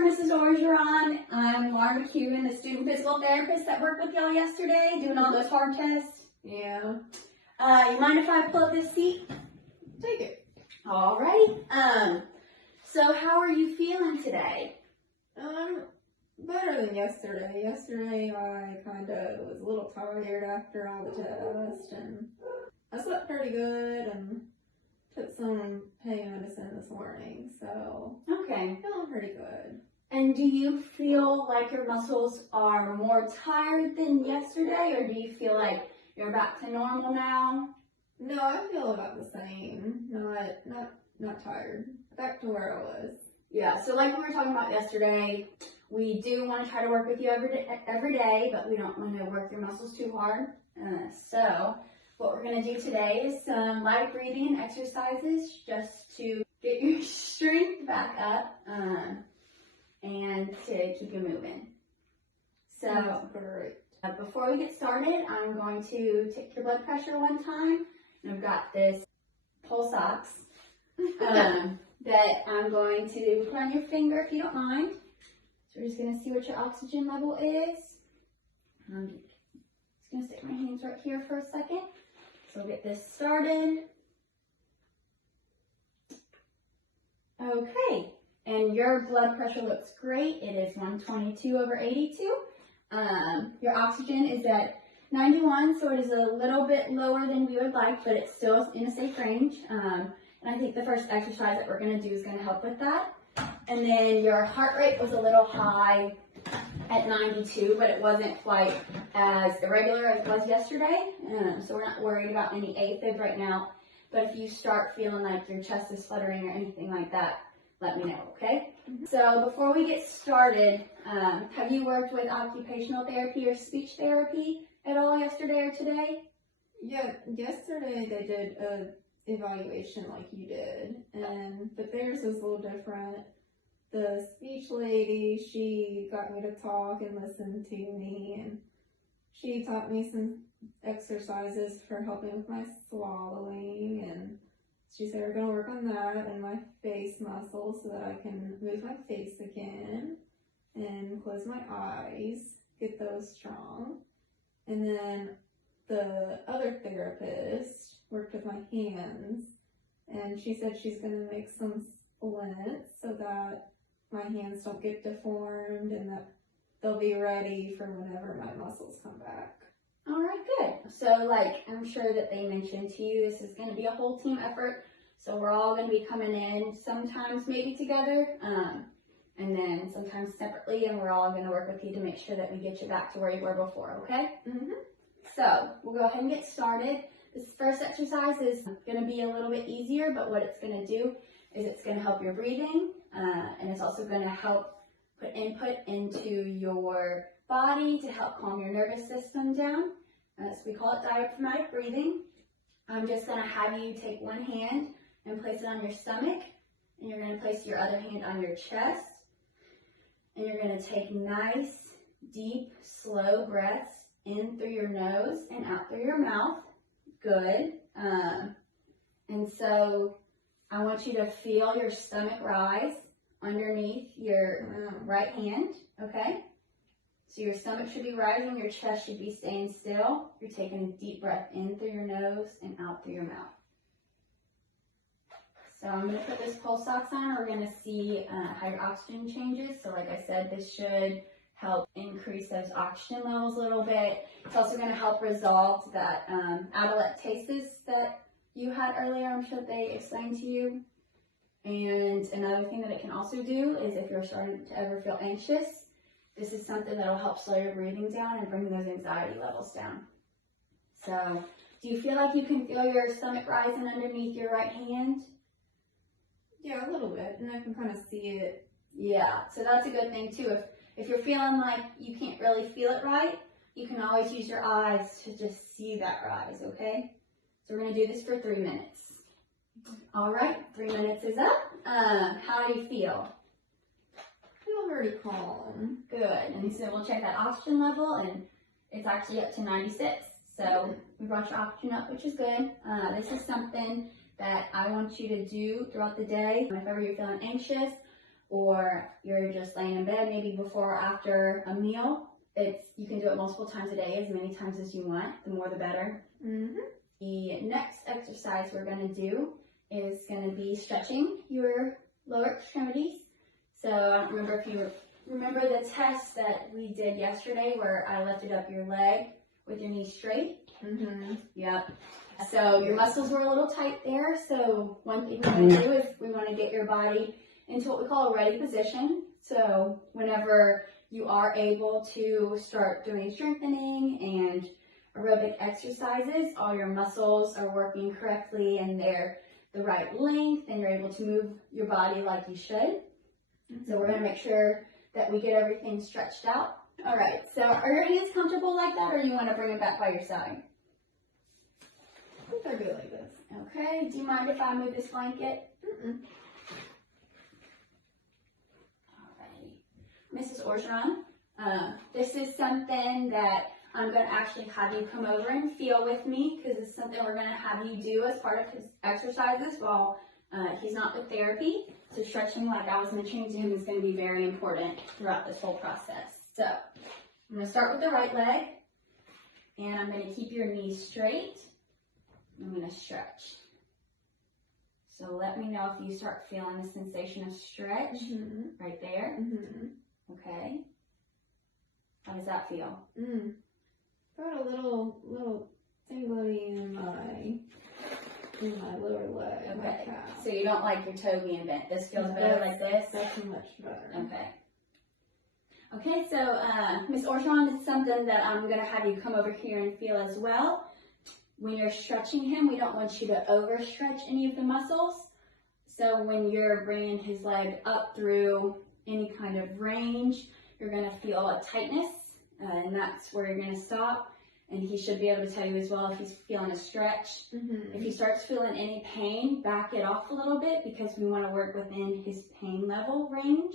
Mrs. Orgeron. I'm Laura McKowen, the student physical therapist that worked with y'all yesterday, doing all those hard tests. Yeah. You mind if I pull up this seat? Take it. Alrighty. So how are you feeling today? Better than yesterday. Yesterday I kind of was a little tired after all the tests, and I slept pretty good and took some pain medicine this morning, so Okay. feeling pretty good. And do you feel like your muscles are more tired than yesterday, or do you feel like you're back to normal now? No, I feel about the same. Not tired. Back to where I was. Yeah, so like we were talking about yesterday, we do want to try to work with you every day, but we don't want to work your muscles too hard. So what we're going to do today is some light breathing exercises just to get your strength back up and to keep you moving. So Great. before we get started, I'm going to take your blood pressure one time, and I've got this pulse ox that I'm going to put on your finger if you don't mind. So we're just going to see what your oxygen level is. I'm just going to stick my hands right here for a second. So we'll get this started. Okay, and your blood pressure looks great. It is 122/82. Your oxygen is at 91, so it is a little bit lower than we would like, but it's still in a safe range. And I think the first exercise that we're going to do is going to help with that. And then your heart rate was a little high at 92, but it wasn't quite as irregular as it was yesterday. So we're not worried about any AFib right now. But if you start feeling like your chest is fluttering or anything like that, let me know, okay? So before we get started, have you worked with occupational therapy or speech therapy at all yesterday or today? Yeah, yesterday they did a evaluation like you did, but theirs was a little different. The speech lady, she got me to talk and listen to me, and she taught me some exercises for helping with my swallowing, and she said we're going to work on that and my face muscles so that I can move my face again and close my eyes, get those strong. And then the other therapist worked with my hands, and she said she's going to make some splints so that my hands don't get deformed and that they'll be ready for whenever my muscles come back. All right, good. So like I'm sure that they mentioned to you, this is going to be a whole team effort. So we're all going to be coming in sometimes maybe together and then sometimes separately, and we're all going to work with you to make sure that we get you back to where you were before, okay? So we'll go ahead and get started. This first exercise is going to be a little bit easier, but what it's going to do is it's going to help your breathing, and it's also going to help put input into your body to help calm your nervous system down. So we call it diaphragmatic breathing. I'm just going to have you take one hand and place it on your stomach, and you're going to place your other hand on your chest, and you're going to take nice, deep, slow breaths in through your nose and out through your mouth. Good. And so I want you to feel your stomach rise underneath your right hand, okay? So your stomach should be rising, your chest should be staying still. You're taking a deep breath in through your nose and out through your mouth. So I'm going to put this pulse ox on. We're going to see how your oxygen changes. So like I said, this should help increase those oxygen levels a little bit. It's also going to help resolve that atelectasis that you had earlier. I'm sure they explained to you. And another thing that it can also do is if you're starting to ever feel anxious, this is something that will help slow your breathing down and bring those anxiety levels down. So do you feel like you can feel your stomach rising underneath your right hand? Yeah, a little bit, and I can kind of see it. Yeah, so that's a good thing too. If you're feeling like you can't really feel it right, you can always use your eyes to just see that rise, okay? So we're going to do this for 3 minutes. All right, 3 minutes is up. How do you feel? I feel very calm. Good. And so we'll check that oxygen level, and it's actually up to 96. So we brought your oxygen up, which is good. This is something that I want you to do throughout the day. If ever you're feeling anxious or you're just laying in bed, maybe before or after a meal, you can do it multiple times a day, as many times as you want. The more the better. The next exercise we're going to do is going to be stretching your lower extremities. So I don't remember if you remember the test that we did yesterday where I lifted up your leg with your knee straight. Yep. So your muscles were a little tight there. So one thing we want to do is we want to get your body into what we call a ready position. So whenever you are able to start doing strengthening and aerobic exercises, all your muscles are working correctly and they're the right length and you're able to move your body like you should. So we're going to make sure that we get everything stretched out. All right, so are your hands comfortable like that, or you want to bring them back by your side? I think they're good like this. Okay, do you mind if I move this blanket? Alrighty. Mrs. Orgeron, this is something that I'm going to actually have you come over and feel with me, because it's something we're going to have you do as part of his exercises while he's not with therapy. So stretching, like I was mentioning to him, is going to be very important throughout this whole process. So I'm going to start with the right leg, and I'm going to keep your knees straight. I'm going to stretch. So let me know if you start feeling the sensation of stretch right there. Okay. How does that feel? Got a little tingly in my lower leg. Okay. So you don't like your toe being bent. This feels better like this? That's much better. Okay. Okay, so Ms. Orgeron, it's something that I'm going to have you come over here and feel as well. When you're stretching him, we don't want you to overstretch any of the muscles. So when you're bringing his leg up through any kind of range, you're going to feel a tightness, and that's where you're going to stop. And he should be able to tell you as well if he's feeling a stretch. If he starts feeling any pain, back it off a little bit, because we want to work within his pain level range.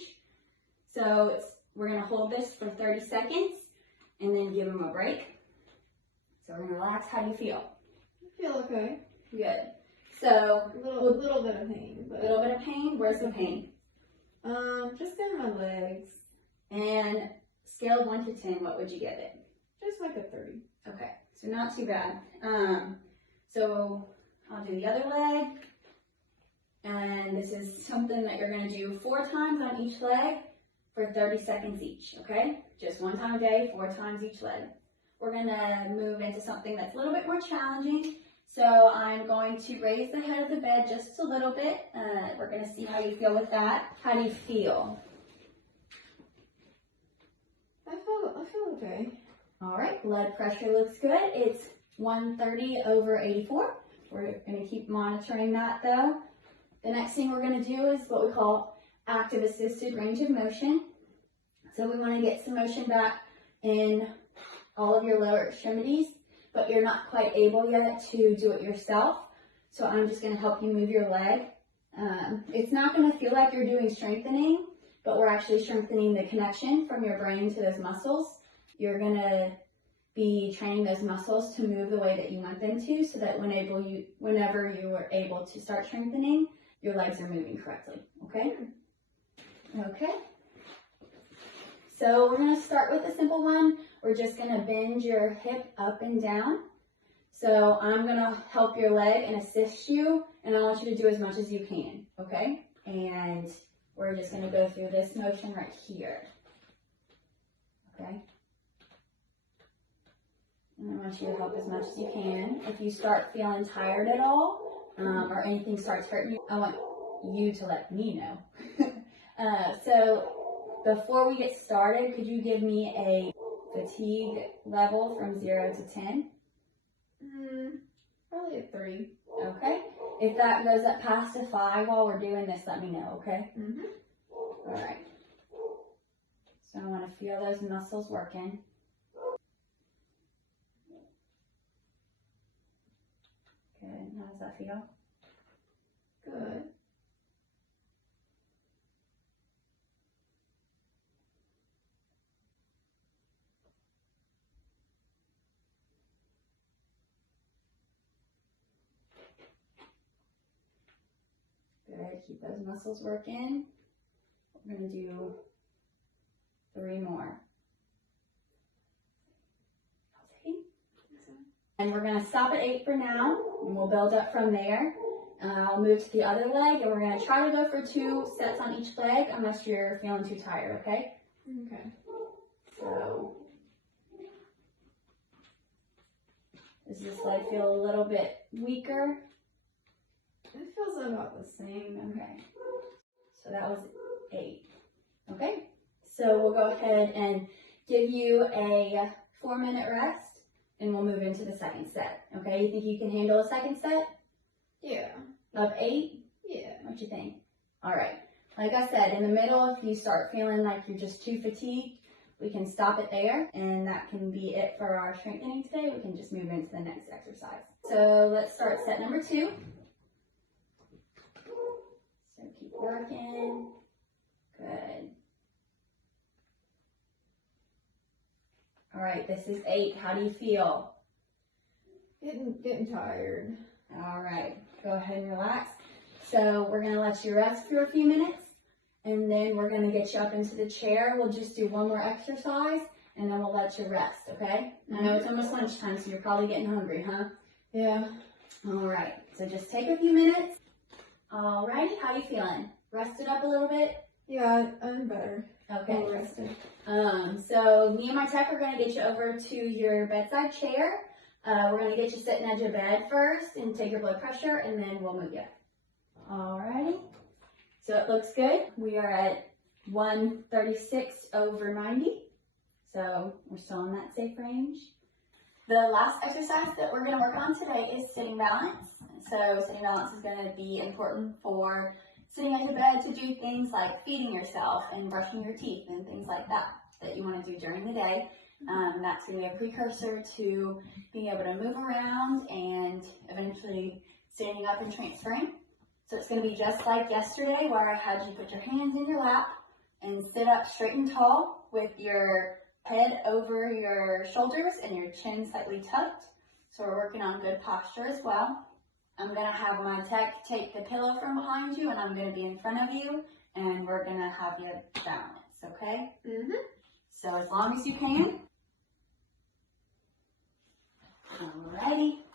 So we're going to hold this for 30 seconds and then give him a break. So we're going to relax. How do you feel? I feel okay. Good. So a little bit of pain. A little bit of pain? Where's the pain? Just in my legs. And scale of 1 to 10, what would you give it? Just like a 30. Okay, so not too bad. So I'll do the other leg. And this is something that you're going to do 4 times on each leg for 30 seconds each, okay? Just 1 time a day, 4 times each leg. We're going to move into something that's a little bit more challenging. So I'm going to raise the head of the bed just a little bit. We're going to see how you feel with that. How do you feel? I feel okay. All right, blood pressure looks good. It's 130/84. We're going to keep monitoring that though. The next thing we're going to do is what we call active assisted range of motion. So we want to get some motion back in all of your lower extremities, but you're not quite able yet to do it yourself. So I'm just going to help you move your leg. It's not going to feel like you're doing strengthening, but we're actually strengthening the connection from your brain to those muscles. You're going to be training those muscles to move the way that you want them to, so that whenever you are able to start strengthening, your legs are moving correctly, okay? Okay. So we're going to start with a simple one. We're just going to bend your hip up and down. So I'm going to help your leg and assist you, and I want you to do as much as you can, okay? And we're just going to go through this motion right here, okay? And I want you to help as much as you can. If you start feeling tired at all, or anything starts hurting you, I want you to let me know. So before we get started, could you give me a fatigue level from 0 to 10? Probably a 3. Okay. If that goes up past a 5 while we're doing this, let me know, okay? All right. So I want to feel those muscles working. Good. How does that feel? Good. Good. Keep those muscles working. We're gonna do 3 more. And we're gonna stop at 8 for now, and we'll build up from there. I'll move to the other leg, and we're gonna try to go for 2 sets on each leg, unless you're feeling too tired, okay? Okay. So, does this leg feel a little bit weaker? It feels about the same. Okay. So that was 8. Okay. So we'll go ahead and give you a 4-minute rest, and we'll move into the second set. Okay. You think you can handle a second set Yeah. of 8? Yeah. What you think? All right. Like I said, in the middle, if you start feeling like you're just too fatigued, we can stop it there, and that can be it for our strengthening today. We can just move into the next exercise. So let's start set number 2. So keep working. Good. All right, this is 8. How do you feel? Getting tired. All right, go ahead and relax. So we're gonna let you rest for a few minutes, and then we're gonna get you up into the chair. We'll just do 1 more exercise, and then we'll let you rest, okay? I know it's almost lunchtime, so you're probably getting hungry, huh? Yeah. All right, so just take a few minutes. All righty, how you feeling? Rested up a little bit? Yeah, I'm better. Okay. Well rested. So me and my tech are gonna get you over to your bedside chair. We're gonna get you sitting at your bed first and take your blood pressure, and then we'll move you. Alrighty. So it looks good. We are at 136/90. So we're still in that safe range. The last exercise that we're gonna work on today is sitting balance. So sitting balance is gonna be important for sitting at your bed to do things like feeding yourself and brushing your teeth and things like that you want to do during the day. That's going to be a precursor to being able to move around and eventually standing up and transferring. So it's going to be just like yesterday, where I had you put your hands in your lap and sit up straight and tall with your head over your shoulders and your chin slightly tucked. So we're working on good posture as well. I'm going to have my tech take the pillow from behind you, and I'm going to be in front of you, and we're going to have you balance, okay? So as long as you can. Alrighty,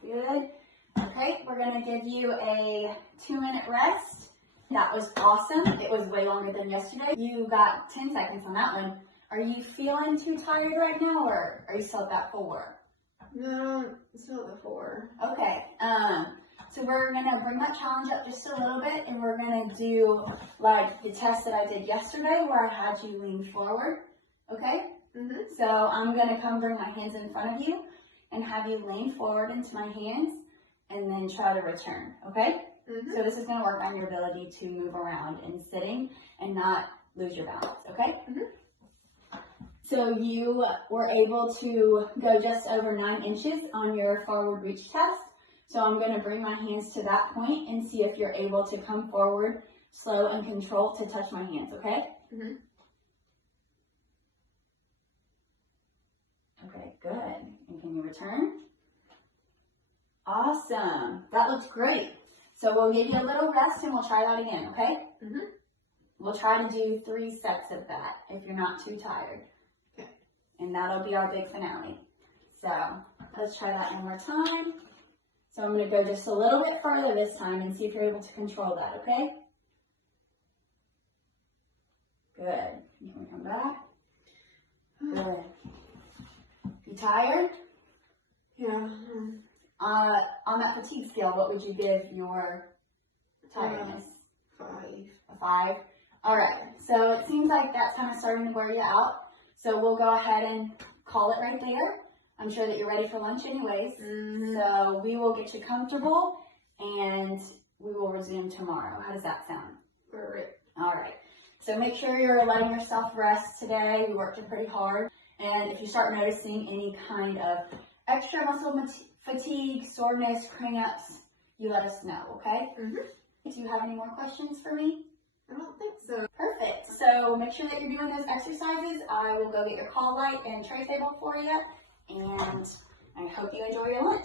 good. Okay, we're going to give you a 2-minute rest. That was awesome. It was way longer than yesterday. You got 10 seconds on that one. Are you feeling too tired right now, or are you still at that 4? No, still the 4. Okay, so we're gonna bring that challenge up just a little bit, and we're gonna do like the test that I did yesterday, where I had you lean forward, okay? So I'm gonna come bring my hands in front of you and have you lean forward into my hands, and then try to return, okay? So this is gonna work on your ability to move around in sitting and not lose your balance, okay? So you were able to go just over 9 inches on your forward reach test. So I'm going to bring my hands to that point and see if you're able to come forward slow and controlled to touch my hands, okay? Okay, good. And can you return? Awesome. That looks great. So we'll give you a little rest and we'll try that again, okay? We'll try to do 3 sets of that if you're not too tired. And that'll be our big finale. So let's try that one more time. So I'm going to go just a little bit further this time and see if you're able to control that, okay? Good. You can come back. Good. You tired? Yeah. On that fatigue scale, what would you give your tiredness? 5. A 5? All right. So it seems like that's kind of starting to wear you out. So we'll go ahead and call it right there. I'm sure that you're ready for lunch anyways. So we will get you comfortable and we will resume tomorrow. How does that sound? Perfect. All right. So make sure you're letting yourself rest today. We worked pretty hard. And if you start noticing any kind of extra muscle fatigue, soreness, cramps, you let us know, okay? Do you have any more questions for me? I don't think so. Perfect. So make sure that you're doing those exercises. I will go get your call light and tray table for you. And I hope you enjoy your lunch.